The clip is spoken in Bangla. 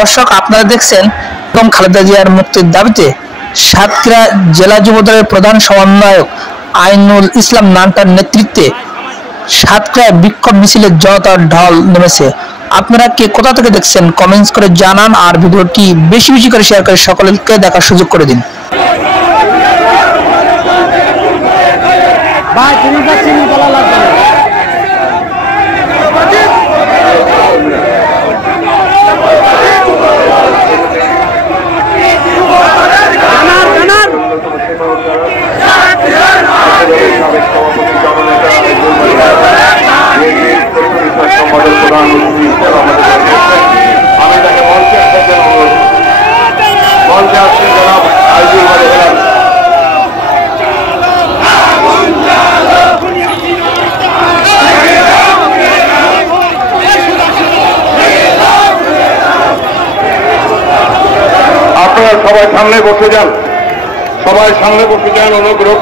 দর্শক, আপনারা দেখছেন খালেদা জিয়ার মুক্তির দাবিতে সাতক্ষীরা জেলা যুবদলের প্রধান সমন্বয়ক আইনুল ইসলাম নান্টার নেতৃত্বে সাতক্ষীরায় বিক্ষোভ মিছিলে জনতার ঢল নেমেছে। আপনারা কে কোথা থেকে দেখছেন কমেন্টস করে জানান, আর ভিডিওটি বেশি বেশি করে শেয়ার করে সকলকে দেখার সুযোগ করে দিন। আপনারা সবাই সামনে বসে যান, অনুগ্রহ